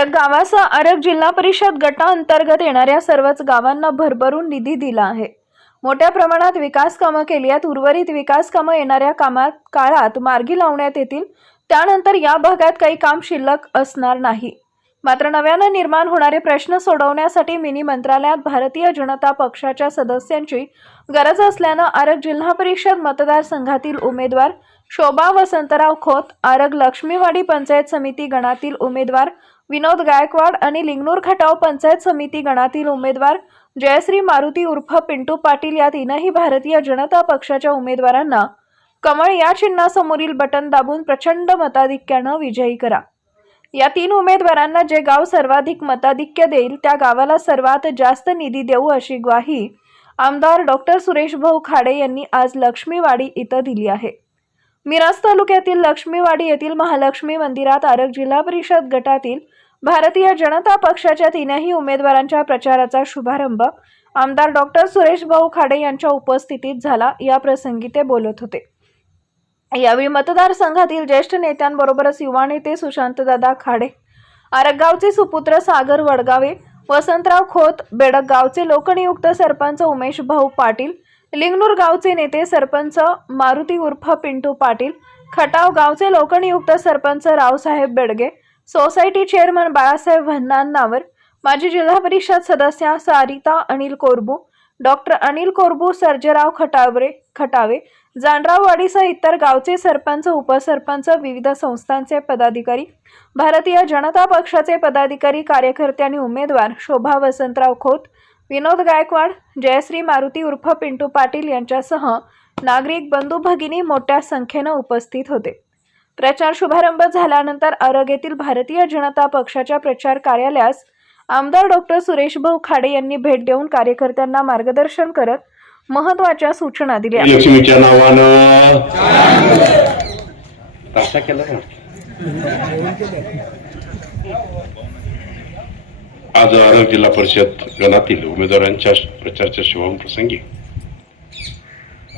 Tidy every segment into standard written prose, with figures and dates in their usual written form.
आरग गावासह आरग जिल्हा परिषद गटाअंतर्गत येणाऱ्या सर्वच गावांना भरभरून निधी दिला आहे। मोठ्या प्रमाणात विकास कामं केली आहेत। उर्वरित विकास कामं येणाऱ्या काळात मार्गी लावण्यात येतील। त्यानंतर या भागात काही काम शिल्लक असणार नाही। मात्र नव्याने निर्माण होणारे प्रश्न सोडवण्यासाठी मिनी मंत्रालयात भारतीय जनता पक्षाच्या सदस्यांची गरज असल्याने आरग जिल्हा परिषद मतदारसंघातील उमेदवार शोभा वसंतराव खोत, आरग लक्ष्मीवाडी पंचायत समिती गणातील उमेदवार विनोद गायकवाड आणि लिंगणूर खटाव पंचायत समिती गणातील उमेदवार जयश्री मारुती उर्फ पिंटू पाटील या तीनही भारतीय जनता पक्षाच्या उमेदवारांना कमळ या चिन्हासमोरील बटन दाबून प्रचंड मताधिक्याने विजयी करा। या तीन उमेदवारांना जे गाव सर्वाधिक मताधिक्य देईल त्या गावाला सर्वात जास्त निधी देऊ अशी ग्वाही आमदार डॉक्टर सुरेश भाऊ खाडे यांनी आज लक्ष्मीवाडी इथं दिली आहे। मिरज तालुक्यातील लक्ष्मीवाडी येथील महालक्ष्मी मंदिरात आरग जिल्हा परिषद गटातील भारतीय जनता पक्षाच्या तीनही उमेदवारांच्या प्रचाराचा शुभारंभ आमदार डॉक्टर सुरेश भाऊ खाडे यांच्या उपस्थितीत झाला। या प्रसंगी ते बोलत होते। यावेळी मतदारसंघातील ज्येष्ठ नेत्यांबरोबरच युवा नेते सुशांतदादा खाडे, आरग गावचे सुपुत्र सागर वडगावे, वसंतराव खोत, बेडक गावचे लोकनियुक्त सरपंच उमेश भाऊ पाटील, लिंगणूर गावचे नेते सरपंच मारुती उर्फ पिंटू पाटील, खटाव गावचे लोकनियुक्त सरपंच रावसाहेब बेडगे, सोसायटी चेअरमन बाळासाहेब भन्नानावर, माजी जिल्हा परिषद सदस्य सारिता अनिल कोरबू, डॉक्टर अनिल कोरबू, सर्जेराव खटावे, जानराववाडीसह इतर गावचे सरपंच, उपसरपंच, विविध संस्थांचे पदाधिकारी, भारतीय जनता पक्षाचे पदाधिकारी, कार्यकर्ते आणि उमेदवार शोभा वसंतराव खोत, विनोद गायकवाड, जयश्री मारुती उर्फ पिंटू पाटील यांच्यासह नागरिक बंधू भगिनी मोठ्या संख्येने उपस्थित होते। प्रचार शुभारंभ झाल्यानंतर आरग येथील भारतीय जनता पक्षाच्या प्रचार कार्यालयास आमदार डॉक्टर सुरेश भाऊ खाडे यांनी भेट देऊन कार्यकर्त्यांना मार्गदर्शन करत महत्त्वाच्या सूचना दिल्या। लक्ष्मीच्या नावानं ताशा केला ना। आज आरग जिल्हा परिषद गणातील उमेदवारांच्या प्रचाराच्या शुभारंभ प्रसंगी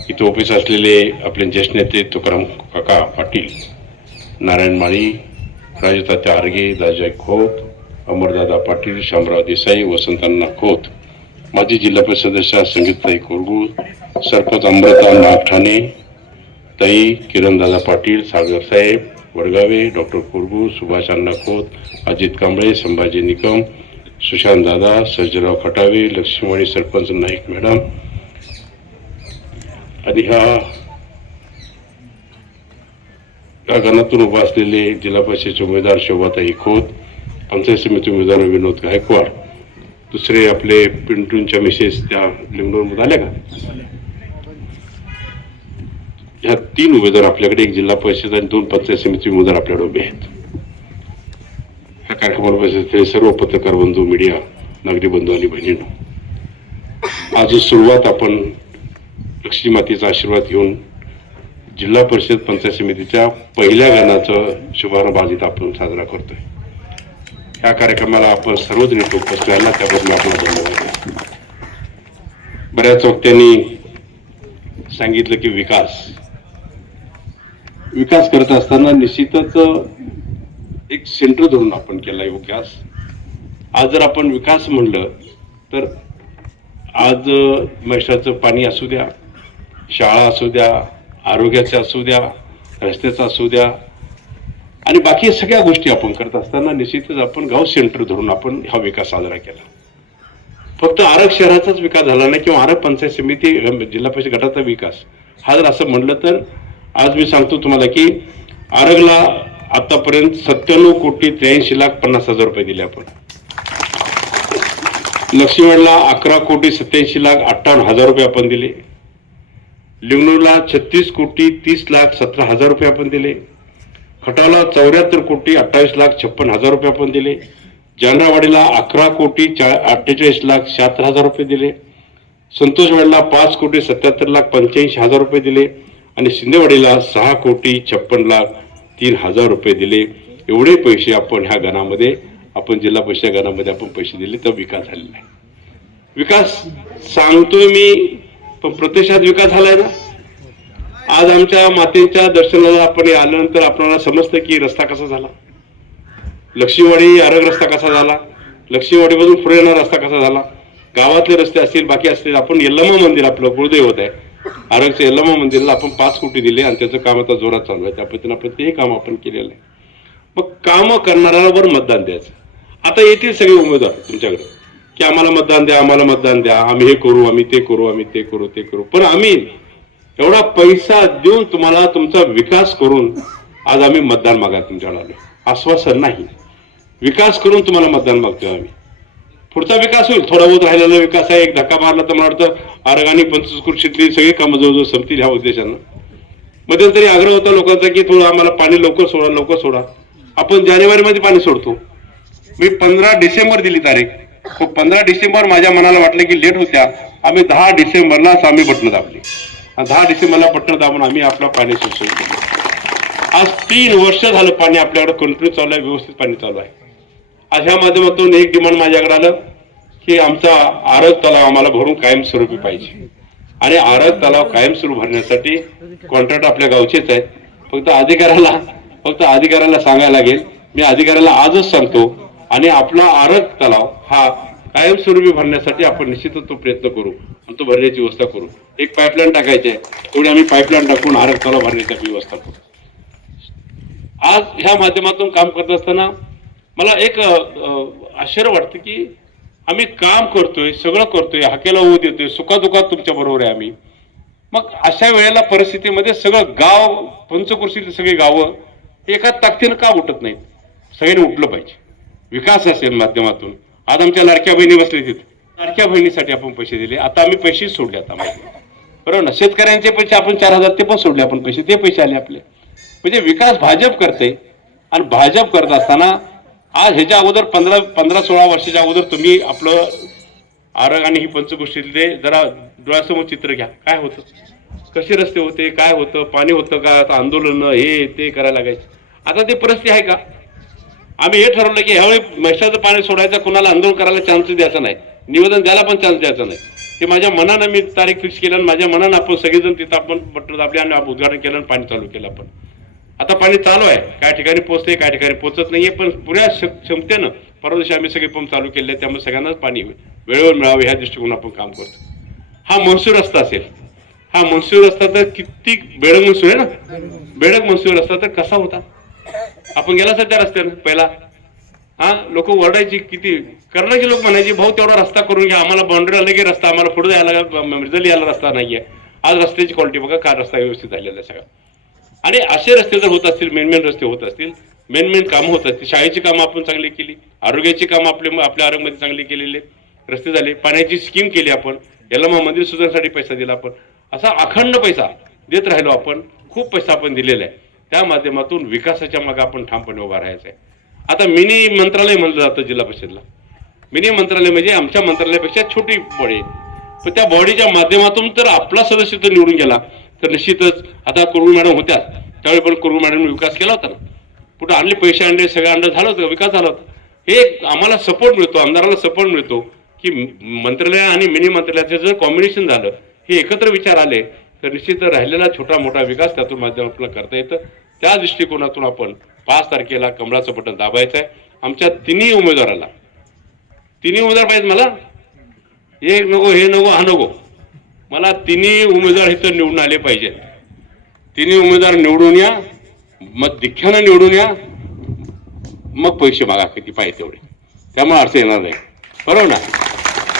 इथे उपस्थित असलेले आपले ज्येष्ठ नेते तुकाराम काका पाटील, नारायण माळी, राजतात्या आर्गे, दादाजी खोत, अमरदादा पाटील, शामराव देसाई, वसंतअण्णा खोत, माजी जिल्हा परिषद सदस्य संगीताई कोरगू, सरपंच अमृता नागठाणे ताई, किरणदादा पाटील, सागर साहेब वडगावे, डॉक्टर कोरगू, सुभाष अण्णा खोत, अजित कांबळे, संभाजी निकम, सुशांत दादा, सर्जेराव खटावे, लक्ष्मीवाडी सरपंच नाईक मॅडम आणि ह्या गणातून उभा असलेले जिल्हा परिषदेचे उमेदवार शोभाताई खोत, पंचायत समिती उमेदवार विनोद गायकवाड, दुसरे आपले पिंटूंच्या मिसेस त्या लिंगणूरमध्ये आल्या का? ह्या तीन उमेदवार आपल्याकडे, एक जिल्हा परिषद आणि दोन पंचायत समिती उमेदवार आपल्याकडे उभे आहेत। ह्या कार्यक्रमाला उपस्थित सर्व पत्रकार बंधू, मीडिया, नागरिक बंधू आणि बहिणींनो, आज सुरुवात आपण लक्ष्मी मातेचा आशीर्वाद घेऊन जिल्हा परिषद पंचायत समितीच्या पहिल्या गणाचा शुभारंभ आज इथं आपण साजरा करतोय। या कार्यक्रमाला आपण सर्वजण उपस्थित राहिला त्याबद्दल आपल्याला धन्यवाद। बऱ्याच वक्त्यांनी सांगितलं की विकास करत असताना निश्चितच एक सेंटर धरून आपण केलाय विकास। आज जर आपण विकास म्हणलं तर आज म्हैसाचं पाणी असू द्या, शाळा असू द्या, आरोग्याचं असू द्या, रस्त्याचं असू द्या आणि बाकी सगळ्या गोष्टी आपण करत असताना निश्चितच आपण गाव सेंटर धरून आपण हा विकास साजरा केला। फक्त आरग शहराचाच विकास झाला नाही किंवा आरग पंचायत समिती जिल्हा परिषद गटाचा विकास हा जर असं म्हणलं तर आज मी सांगतो तुम्हाला की आरगला आतापर्यंत 97,83,50,00,000 रुपये दिले आपण। लक्ष्मीवाडीला 11,87,58,000 रुपये आपण दिले। लिंगणूरला 36,30,17,000 रुपये आपण दिले। खटावला 74,28,56,000 रुपये आपण दिले। जानरावाडीला 11,48,76,000 रुपये दिले। संतोषवाडीला 5,77,85,000 रुपये दिले आणि शिंदेवाडीला 6,56,03,000 रुपये दिले। एवढे पैसे आपण ह्या गणामध्ये आपण जिल्हा परिषद गणामध्ये आपण पैसे दिले तर विकास झालेला आहे। विकास सांगतोय मी पण प्रत्यक्षात विकास झालाय ना। आज आमच्या मातेच्या दर्शनाला आपण आल्यानंतर आपल्याला समजतं की रस्ता कसा झाला, लक्ष्मीवाडी आरग रस्ता कसा झाला, लक्ष्मीवाडीमधून पुढे येणारा रस्ता कसा झाला, गावातले रस्ते असतील, बाकी असतील. आपण यल्लमा मंदिर आपलं कुळदैवत आहे, आरगच्या यल्लमा मंदिराला आपण 5 कोटी दिले आणि त्याचं काम आता जोरात चालू आहे. त्या पद्धतीने आपण तेही काम आपण केलेलं आहे. मग काम करणाऱ्यावर मतदान द्यायचं. आता येतील सगळे उमेदवार तुमच्याकडे की आम्हाला मतदान द्या, आम्हाला मतदान द्या, आम्ही हे करू, आम्ही ते करू, आम्ही ते करू, ते करू. पण आम्ही एवढा पैसा देऊन तुम्हाला तुमचा विकास करून आज आम्ही मतदान मागायला तुमच्याकडे आलो. आश्वासन नाही, विकास करून तुम्हाला मतदान मागतोय आम्ही. पुढचा विकास होईल, थोडा बहुत राहिलेला विकास आहे. एक धक्का मारला तर मला वाटतं आरग आणि पंचकृषीतली सगळी कामं जवळजवळ संपतील ह्या उद्देशानं. मध्यंतरी आग्रह होता लोकांचा की थोडं आम्हाला पाणी लवकर सोडा, लवकर सोडा. आपण जानेवारीमध्ये पाणी सोडतो. मी 15 डिसेंबर दिली तारीख. 15 डिसेंबर माझ्या मनाला वाटलं की लेट होत्या. आम्ही 10 डिसेंबरलाच आम्ही बटणं दाबली. 10 डिसेंबरला बटणं दाबून आम्ही आपला पाणी सुरू केलं. आज 3 वर्ष झालं पाणी आपल्याकडे कंटिन्यू चालू आहे, व्यवस्थित पाणी चालू आहे. आज ह्या माध्यमातून एक डिमांड माझ्याकडे आलं की आमचा आरग तलाव आम्हाला भरून कायमस्वरूपी पाहिजे. आणि आरग तलाव कायमस्वरूपी भरण्यासाठी कॉन्ट्रॅक्ट आपल्या गावचेच आहेत. फक्त अधिकाऱ्याला सांगायला लागेल. मी अधिकाऱ्याला आजच सांगतो आणि आपला आरग तलाव हा कायमस्वरूपी भरण्यासाठी आपण निश्चितच तो प्रयत्न करू आणि तो भरण्याची व्यवस्था करू. एक पाईपलाईन टाकायची आहे, थोडी आम्ही पाईपलाईन टाकून आरग तलाव भरण्याची व्यवस्था करू. आज ह्या माध्यमातून काम करत असताना मला एक आश्चर्य वाटतं की आम्ही काम करतोय, सगळं करतोय, हाकेला होऊ देतोय, सुखादुखात तुमच्या बरोबर आहे आम्ही. मग अशा वेळेला परिस्थितीमध्ये सगळं गाव, पंचकृषीतली सगळी गावं एका ताकदीनं का उठत नाहीत? सगळ्यांनी उठलं पाहिजे. विकास असेल माध्यमातून. आज आमच्या लाडक्या बहिणी बसले तिथे, लाडक्या बहिणीसाठी आपण पैसे दिले. आता आम्ही पैसे सोडले आता माहिती, बरोबर ना. शेतकऱ्यांचे पैसे आपण 4,000 ते पण सोडले आपण पैसे, ते पैसे आले आपले. म्हणजे विकास भाजप करते. आणि भाजप करत असताना आज ह्याच्या अगोदर 15-16 वर्षाच्या अगोदर तुम्ही आपलं आरग आणि ही पंचकृषीतले जरा डोळ्यासमोर चित्र घ्या. काय होतं, कसे रस्ते होते, काय होतं, पाणी होतं का, आता आंदोलन हे ते करायला लागायचं. आता ते परिस्थिती आहे का? आम्ही हे ठरवलं की ह्यावेळी म्हैसाचं पाणी सोडायचं, कुणाला आंदोलन करायला चान्स द्यायचा नाही, निवेदन द्यायला पण चान्स द्यायचा नाही. ते माझ्या मनानं मी तारीख फिक्स केलं आणि माझ्या मनानं आपण सगळेजण तिथं आपण बटन दाबले आणि उद्घाटन केलं आणि पाणी चालू केलं आपण. आता पाणी चालू आहे, काय ठिकाणी पोहोचते, काय ठिकाणी पोहोचत नाहीये, पण पुऱ्या क्षमतेनं परवा दिवशी आम्ही सगळे पंप चालू केले. त्यामुळे सगळ्यांनाच पाणी वेळेवर मिळावे ह्या दृष्टिकोन आपण काम करतो. हा मनसूर रस्ता असेल, हा मनसूर रस्ता तर किती बेडक मनसूर आहे ना, बेडक मनसूर रस्ता तर कसा होता आपण गेला सर त्या रस्त्यानं पहिला. हा लोक ओरडायची, किती कर्नाटकी लोक म्हणायचे भाऊ तेवढा रस्ता करून घ्या, आम्हाला बाउंड्री आलं की रस्ता, आम्हाला पुढे जायला मिर्जल यायला रस्ता नाहीये. आज रस्त्याची क्वालिटी बघा, काय रस्ता व्यवस्थित झालेला आहे सगळा. आणि असे रस्ते जर होत असतील, मेन रस्ते होत असतील, मेन कामं होत असतील, शाळेची कामं आपण चांगली केली, आरोग्याची कामं आपल्या आरोग्यामध्ये चांगली केलेले रस्ते झाले, पाण्याची स्कीम केली आपण, याला मंदिर सुधारण्यासाठी पैसा दिला आपण, असा अखंड पैसा देत राहिलो आपण. खूप पैसा आपण दिलेला आहे. त्या माध्यमातून विकासाच्या मागे आपण ठामपणे उभा राहायचं आहे. आता मिनी मंत्रालय म्हणलं जातं जिल्हा परिषदला. मिनी मंत्रालय म्हणजे आमच्या मंत्रालयापेक्षा छोटी बॉडी, पण त्या बॉडीच्या माध्यमातून तर आपला सदस्य तर निवडून गेला तर निश्चितच. आता कुरुल मॅडम होत्या त्यावेळी पण कुरुल मॅडमने विकास केला होता ना, कुठं आणले पैसे आणले, सगळं आणलं, झालं होतं, विकास झाला होता. हे आम्हाला सपोर्ट मिळतो, आमदाराला सपोर्ट मिळतो की मंत्रालय आणि मिनी मंत्रालयाचं जर कॉम्बिनेशन झालं, हे एकत्र विचार आले तर निश्चित राहिलेला छोटा मोठा विकास त्यातून माध्यमातून करता येतं. त्या दृष्टिकोनातून आपण 5 तारखेला कमळाचं बटन दाबायचं आहे. आमच्या तिन्ही उमेदवार पाहिजेत मला, हे नको, हे नको, हा नको. मला तिन्ही उमेदवार इथं निवडून आले पाहिजेत. तिन्ही उमेदवार निवडून या, मग दिख्यानं निवडून या, मग पैसे मागा किती पाहिजे तेवढे. त्यामुळे अर्थ येणार नाही, बरोबर ना.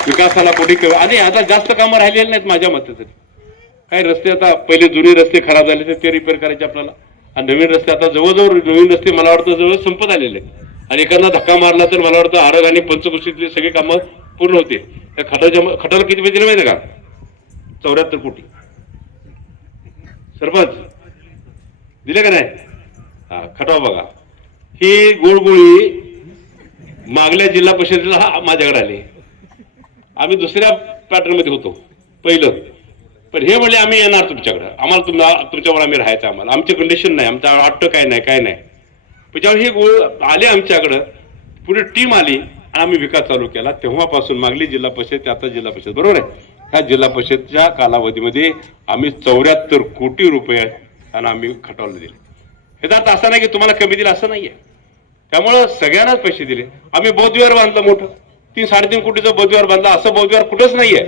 विकासाला कुठे आणि आता जास्त कामं राहिलेली नाहीत माझ्या मते तरी. काही रस्ते आता पहिले जुने रस्ते खराब झाले तर ते रिपेअर करायचे आपल्याला, आणि नवीन रस्ते आता जवळजवळ नवीन रस्ते मला वाटतं जवळ संपत आलेले. आणि एखादा धक्का मारला तर मला वाटतं आरग आणि पंचकृषीतली सगळी कामं पूर्ण होते. त्या खटाला किती पैसे दिले माहिती का? 74 कोटी. सरपंच दिले का नाही? हा खटाव बघा. ही गोळगोळी मागल्या जिल्हा परिषदेला माझ्याकडे आली. आम्ही दुसऱ्या पॅटर्न मध्ये होतो पहिलं, पण हे म्हणले आम्ही येणार तुमच्याकडे, आम्हाला तुमच्यावर आम्ही राहायचं, आम्हाला आमची कंडिशन नाही, आमच्या वाटतं काय नाही. पण जेव्हा हे गोळ आले आमच्याकडं, पुढे टीम आली आणि आम्ही विकास चालू केला. तेव्हापासून मागली जिल्हा परिषद, आता जिल्हा परिषद, बरोबर आहे. ह्या जिल्हा परिषदच्या कालावधीमध्ये आम्ही 74 कोटी रुपये आणि आम्ही खटावला दिले. हे तर असं नाही की तुम्हाला कमी दिलं, असं नाहीये. त्यामुळं सगळ्यांनाच पैसे दिले. आम्ही बौद्धविहार बांधलं मोठं, 3-3.5 कोटीचं बौद्धविहार बांधलं. असं बौद्धविहार कुठंच नाहीये.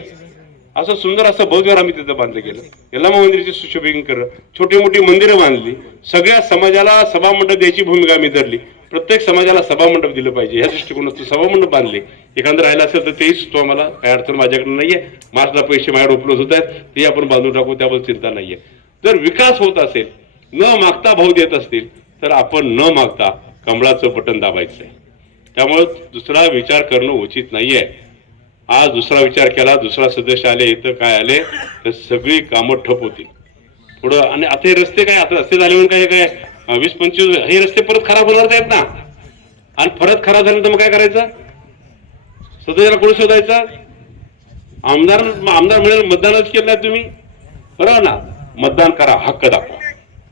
असं सुंदर असं बौद्धविहार आम्ही तिथं बांधलं गेलं. यल्लामा मंदिराची सुशोभीकरण केलं, छोटी मोठी मंदिरं बांधली. सगळ्या समाजाला सभामंडप द्यायची भूमिका आम्ही धरली. प्रत्येक समाजाला सभामंडप दिलं पाहिजे या दृष्टिकोनातून सभामंडप बांधले. एखादं राहिलं असेल तर तेही सुचवा, मला काही अडचण माझ्याकडे नाहीये. मार्चला पैसे माझ्याकडे उपलब्ध होत आहेत, ते आपण बांधून टाकू, त्याबद्दल चिंता नाहीये. जर विकास होत असेल, न मागता भाव देत असतील, तर आपण न मागता कमळाचं बटन दाबायचंय. त्यामुळे दुसरा विचार करणं उचित नाहीये. आज दुसरा विचार केला, दुसरा सदस्य आले, इथं काय आले तर सगळी कामं ठप होतील पुढं. आणि आता हे रस्ते काय, आता रस्ते झाले म्हणून काय 20-25 हे रस्ते परत खराब होणार आहेत ना. आणि परत खराब झाले तर मग काय करायचं? सदस्याला कोण शोधायचा? आमदार मिळेल, मतदानच केलं नाही तुम्ही, बरोबर ना. मतदान करा, हक्क दाखवा.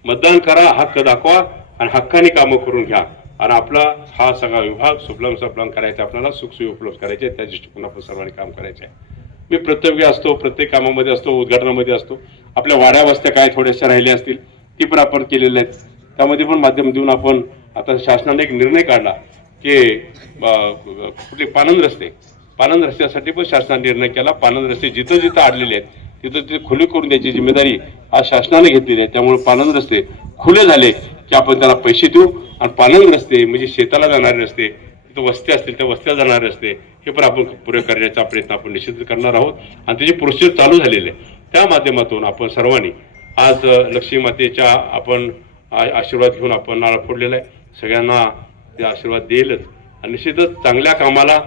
मतदान करा, हक्क दाखवा आणि हक्काने कामं करून घ्या. आणि आपला हा सगळा विभाग सुफलाम सफलाम करायचा, आपल्याला सुखसोयी उपलब्ध करायचे, त्या दृष्टिकोन आपण सर्वांनी काम करायचं आहे. मी प्रत्येक वेळी असतो, प्रत्येक कामामध्ये असतो, उद्घाटनामध्ये असतो. आपल्या वाड्या वस्त्या काय थोड्याशा राहिल्या असतील ती पण आपण केलेल्या आहेत. त्यामध्ये पण माध्यम देऊन आपण आता शासनाने एक निर्णय काढला की कुठले पानंद रस्त्यासाठी पण शासनाने निर्णय केला. पानंद रस्ते जिथं जिथं अडलेले आहेत तिथं तिथे खुले करून द्यायची जिम्मेदारी आज शासनाने घेतलेली आहे. त्यामुळे पानंद रस्ते खुले झाले की आपण त्याला पैसे देऊ. आणि पानंद रस्ते म्हणजे शेताला जाणारे रस्ते, तिथं वस्त्या असतील त्या वस्त्याला जाणारे रस्ते, हे पण आपण पुरे करण्याचा प्रयत्न आपण निश्चित करणार आहोत. आणि त्याची प्रोसेस चालू झालेली आहे. त्या माध्यमातून आपण सर्वांनी आज लक्ष्मी मातेच्या आपण आशीर्वाद घेऊन आपण नारळ फोडलेला आहे. सगळ्यांना ते आशीर्वाद देईलच. आणि निश्चितच चांगल्या कामाला,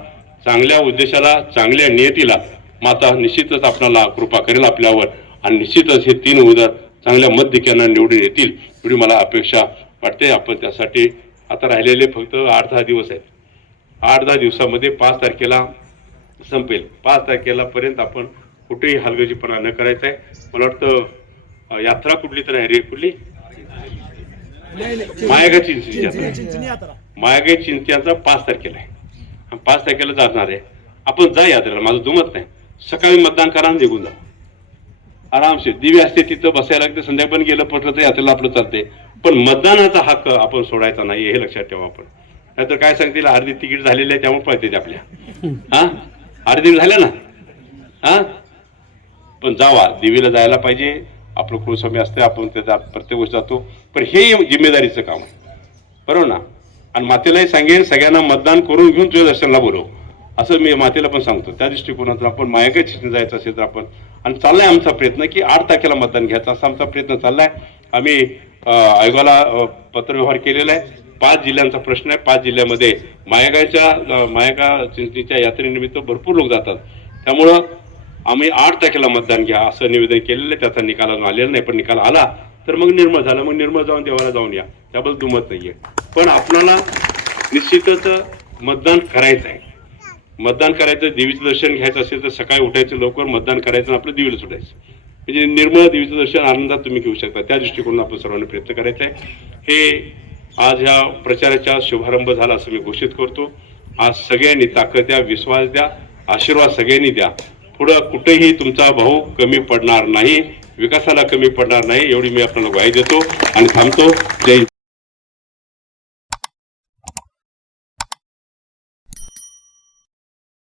चांगल्या उद्देशाला, चांगल्या नियतीला माता निश्चितच आपल्याला कृपा करेल आपल्यावर. आणि निश्चितच हे 3 उमेदवार चांगल्या मतधिक्यानं निवडून येतील एवढी मला अपेक्षा वाटते. आपण त्यासाठी आता राहिलेले फक्त 8-10 दिवस आहेत. 8-10 दिवसामध्ये 5 तारखेला संपेल. 5 तारखेला पर्यंत आपण कुठेही हलगर्जीपणा न करायचा आहे. मला वाटतं यात्रा कुठली तर आहे रे, कुठली मायागाई चिंचण्याचा 5 तारखेला आहे. 5 तारखेला जाणार आहे. आपण जा यात्रेला, माझं दुमत नाही. सकाळी मतदान करा, निघून जा आरामशीर. दिवे असते तिथं बसायला लागते, संध्याकाळी गेलं पटलं तर यात्रेला आपलं चालते. पण मतदानाचा हक्क आपण सोडायचा नाही, हे लक्षात ठेवा. आपण नाहीतर काय सांगतील, अर्धी तिकीट झालेली आहे त्यामुळे पळते ते आपल्या. अर्धी तिकीट झाल्या ना. पण जावा, दिवीला जायला पाहिजे. आपलं कुलस्वामी असते, आपण त्याचा प्रत्येक गोष्ट जातो. पण हे जिम्मेदारीचं काम आहे, बरोबर ना. आणि मातेलाही सांगेन, सगळ्यांना मतदान करून घेऊन तुझ्या दर्शनाला बोलव, असं मी मातेला पण सांगतो. त्या दृष्टिकोनातून आपण मायागाई जायचं असेल तर आपण, आणि चाललाय आमचा प्रयत्न की 8 तारखेला मतदान घ्यायचा, असा आमचा प्रयत्न चाललाय. आम्ही आयोगाला पत्रव्यवहार केलेला आहे. 5 जिल्ह्यांचा प्रश्न आहे. 5 जिल्ह्यामध्ये मायागाई चिंचणीच्या यात्रेनिमित्त भरपूर लोक जातात. त्यामुळं आम्ही 8 तारखेला मतदान घ्या असं निवेदन केलेलं आहे. त्याचा निकाल अजून आलेला नाही, पण निकाल आला तर मग निर्मळ झालं. मग निर्मळ जाऊन देवाला जाऊन या, त्याबद्दल दुमत नाहीये. पण आपल्याला निश्चितच मतदान करायचं आहे. मतदान करायचं, देवीचं दर्शन घ्यायचं असेल तर सकाळी उठायचं, लवकर मतदान करायचं आणि आपलं देवीला सुटायचं. म्हणजे निर्मळ देवीचं दर्शन आनंदात तुम्ही घेऊ शकता. त्या दृष्टिकोनातून आपण सर्वांनी प्रयत्न करायचा आहे. हे आज ह्या प्रचाराचा शुभारंभ झाला असं मी घोषित करतो. आज सगळ्यांनी ताकद द्या, विश्वास द्या, आशीर्वाद सगळ्यांनी द्या. पुढं कुठेही तुमचा भाऊ कमी पडणार नाही, विकासाला कमी पडणार नाही, एवढी मी आपल्याला ग्वाही देतो आणि थांबतो. जय